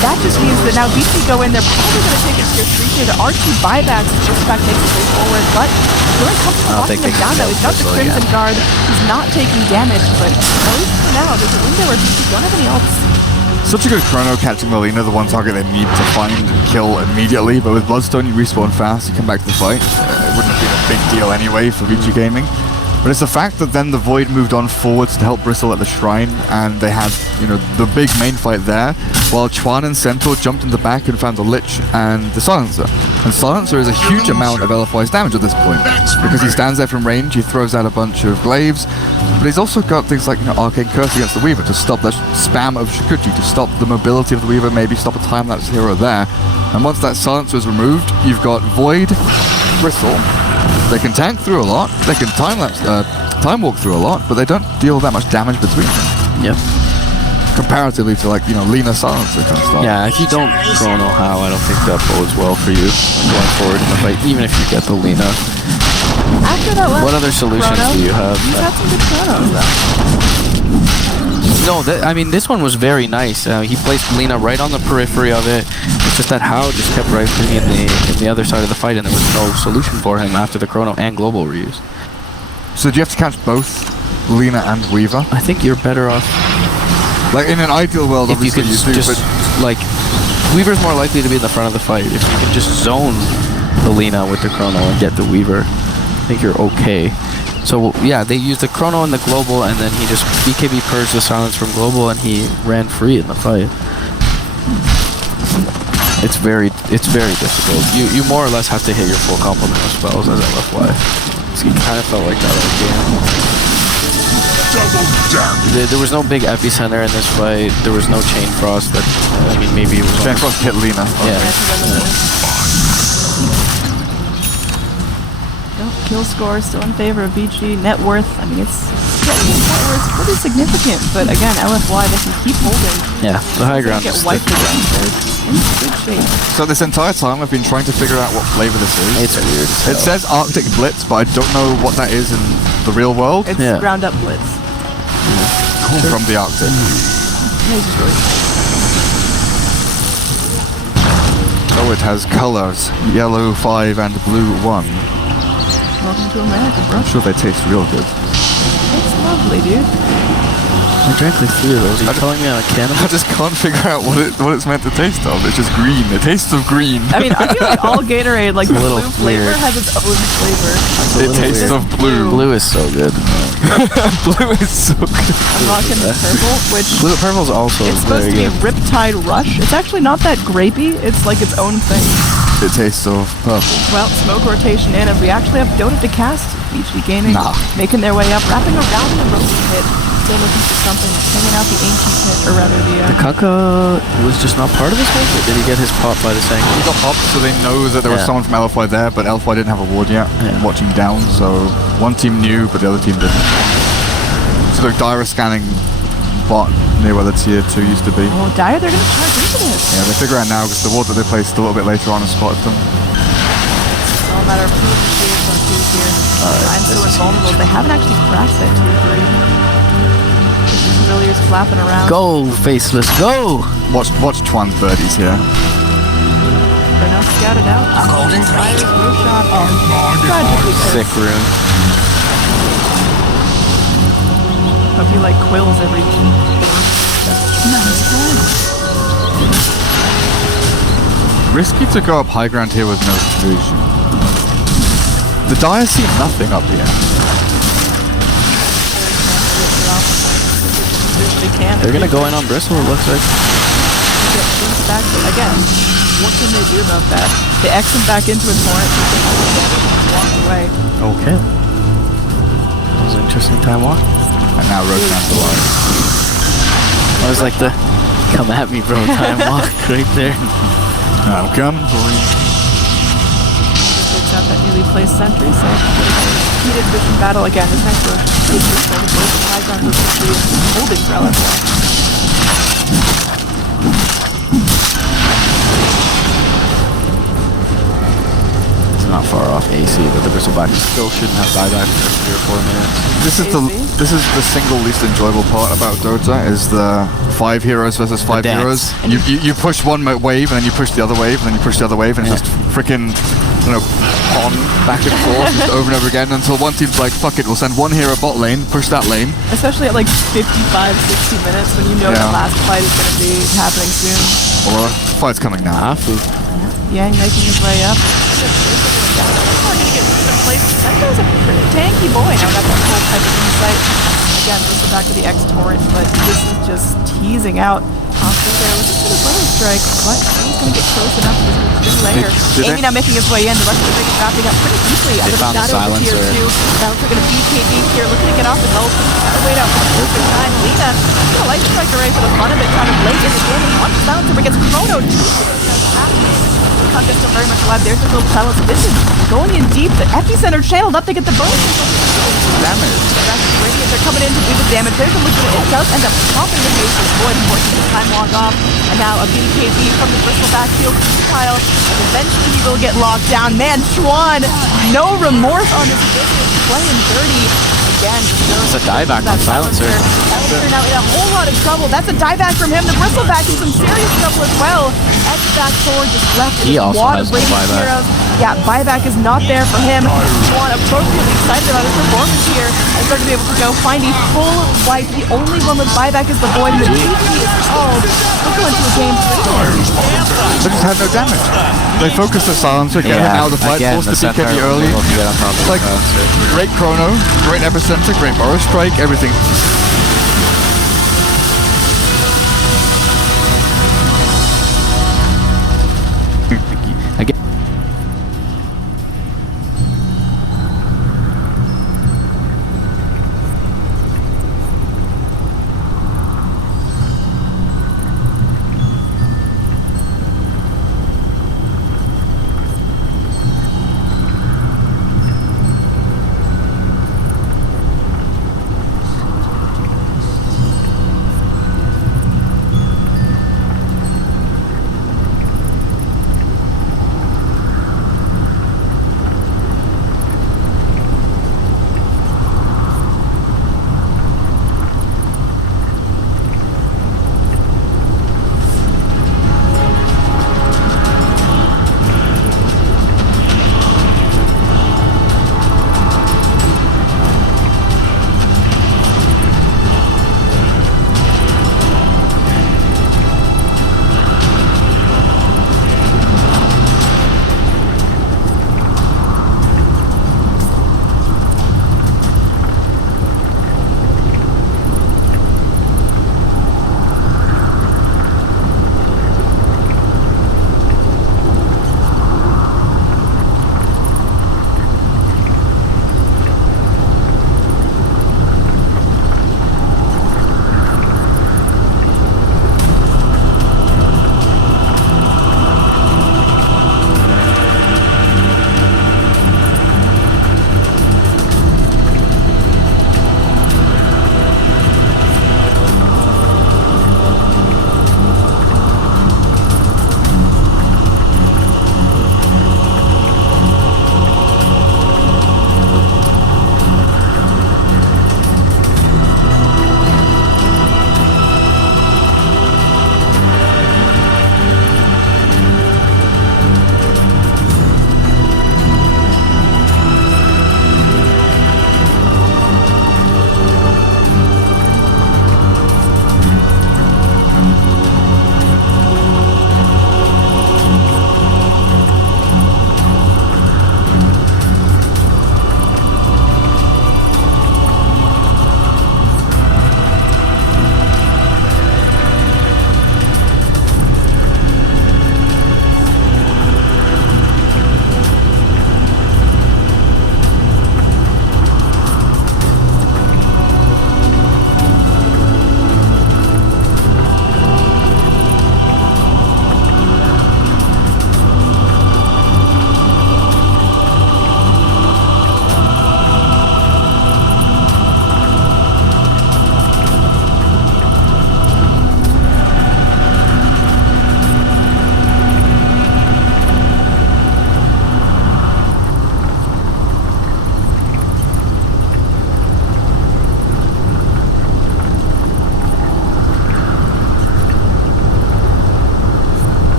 That just means that now Vici go in, they're probably going to take it tier 3 here. There are 2 buybacks, Bristleback makes his way forward, but Doran comes from locking him down though. He's got the Crimson Guard, he's not taking damage, but at least for now, there's a window where Vici don't have any else. Such a good Chrono catching Melina, the one target they need to find and kill immediately, but with Bloodstone you respawn fast, you come back to the fight. It wouldn't have been a big deal anyway for Vici Gaming. But it's the fact that then the Void moved on forwards to help Bristle at the Shrine, and they had, you know, the big main fight there, while Chuan and Centaur jumped in the back and found the Lich and the Silencer. And Silencer is a huge amount of LFY's damage at this point, because he stands there from range, he throws out a bunch of glaives, but he's also got things like, you know, Arcane Curse against the Weaver to stop the spam of Shikuchi, to stop the mobility of the Weaver, maybe stop a time-lapse hero there. And once that Silencer is removed, you've got Void, Bristle. They can tank through a lot, they can time walk through a lot, but they don't deal that much damage between them. Yep. Comparatively to, like, you know, Lina Silencer kind of stuff. Yeah, if you don't chrono how, I don't think that bodes well for you going forward in the fight, even if you get the Lina. After that last What other solutions chrono, do you have? He's had some good chronos, though. No, I mean, this one was very nice. He placed Lina right on the periphery of it. It's just that Hao just kept rifling in the other side of the fight, and there was no solution for him after the chrono and global reuse. So do you have to catch both Lina and Weaver? I think you're better off Like, in an ideal world, if you obviously could you do, just, but like, Weaver's more likely to be in the front of the fight. If you can just zone the Lina with the chrono and get the Weaver, I think you're okay. So, yeah, they used the chrono and the global, and then he just BKB purged the silence from global, and he ran free in the fight. It's very difficult. You more or less have to hit your full complement of spells as LFY. So you kind of felt like that all game. There was no big epicenter in this fight. There was no chain frost. That I mean, maybe it was. Chain Frost hit Lina. Yeah. Kill score still in favor of Vici. Net worth, I mean, it's net worth's pretty significant, but again, LFY, they can keep holding. Yeah, the high ground. Get wiped again. They're in good shape. So this entire time I've been trying to figure out what flavor this is. It's weird. It says Arctic Blitz, but I don't know what that is in the real world. It's Yeah. ground up blitz. From the Arctic. It's just really Oh, it has colors. Yellow 5 and blue 1. welcome to America, bro. I'm sure they taste real good. It's lovely, dude. I drank like 3 of those. Are you telling me I'm a cannibal? I just can't figure out what it's meant to taste of. It's just green. It tastes of green. I mean, I feel like all Gatorade, like the a little blue flavor, weird. has its own flavor. It tastes of blue. Blue is so good. Blue is so good. I'm rocking the purple, which Blue purple's also it's supposed very to be good. Riptide Rush. It's actually not that grapey. It's like its own thing. It tastes of purple. Well, smoke rotation in, and we actually have Dota to cast. Vici Gaming making their way up, wrapping around the Rosie pit. Still looking for something, hanging out the ancient pit, or rather the... Kaka was just not part of this fight, or did he get his pop by the He Sanky? got popped, so they know that there was Yeah. someone from LFY there, but LFY didn't have a ward yet. Yeah. Watching down, so one team knew, but the other team didn't. So the Dire scanning bot near where the tier 2 used to be. Oh, Dire, they're gonna charge into this. Yeah, they figure out now because the ward that they placed a little bit later on has spotted them. It's all a matter of who the shades on who's here. I'm so invulnerable. They haven't actually cracked that tier 3. Familiars flapping around. Go, Faceless, go! Watch Chuan's birdies here. They're now scouted out. A golden thread. No shot. Oh, tragically Sick rune. Hope you like quills every Risky to go up high ground here with no vision. The Dire see nothing up here. They can. They're gonna go in on Bristle, it looks like. Get things back. But again, what can they do about that? They X him back into his horn and walk away. Okay. That was an interesting time walk. And now Rotan's alive. I was like the come at me bro time walk right there. I'm coming for you. Takes out that newly placed sentry, so heated vision battle again. This next one is just going to go to high ground with holding for LFY. It's not far off AC, but the Bristleback still shouldn't have buyback for 3 or 4 minutes. This is the single least enjoyable part about Dota is the 5 heroes versus 5 dance. heroes. You push one wave and then you push the other wave and then you push the other wave and it's just freaking on back and forth just over and over again until one team's like, fuck it, we'll send one hero bot lane, push that lane. Especially at like 55, 60 minutes when you know Yeah. the last fight is going to be happening soon. Or fight's coming now. Afu. Yang making his way up. place. Sento's a pretty tanky boy. Now got that whole type of insight. Again, goes back to the X torrent, but this is just teasing out. Through there with just a little strike, but he's going to get close enough to the layer. Amy now making his way in. The rest of the ring is wrapping up pretty easily. Under the shadow of the tier 2. Silencer going to BKB here, looking to get off the help. Gotta wait out for the perfect time. Lena, gonna like strike array for the fun of it, kind of late in the game. He wants Silencer, but gets Chrono. Contest still very much alive. There's the little pellets. This is going in deep. The epicenter channeled up to get the bonus. Damage. Radiant are coming in to do the damage. There's a look at it. It does end up popping the base of Void, forcing the time log off. And now a BKB from the Bristol backfield pile. And eventually he will get locked down. Man, Schwan, no remorse on his business. Playing dirty. Again, it's a dieback on Silencer. Silencer now in a whole lot of trouble. That's a dieback from him. The Bristol back in some serious trouble as well. X back forward just left. He also has no buyback. Heroes. Yeah, buyback is not there for him. Schwan appropriately excited about his performance here. He's going to be able to go find a full wipe. The only one with buyback is the Void. The GG is called. We'll go into a game 3. They just had no damage. They focused the Silencer, get him out of the fight, forced the BKB early. Like, great Chrono, great Epicenter, great Burrow Strike, everything.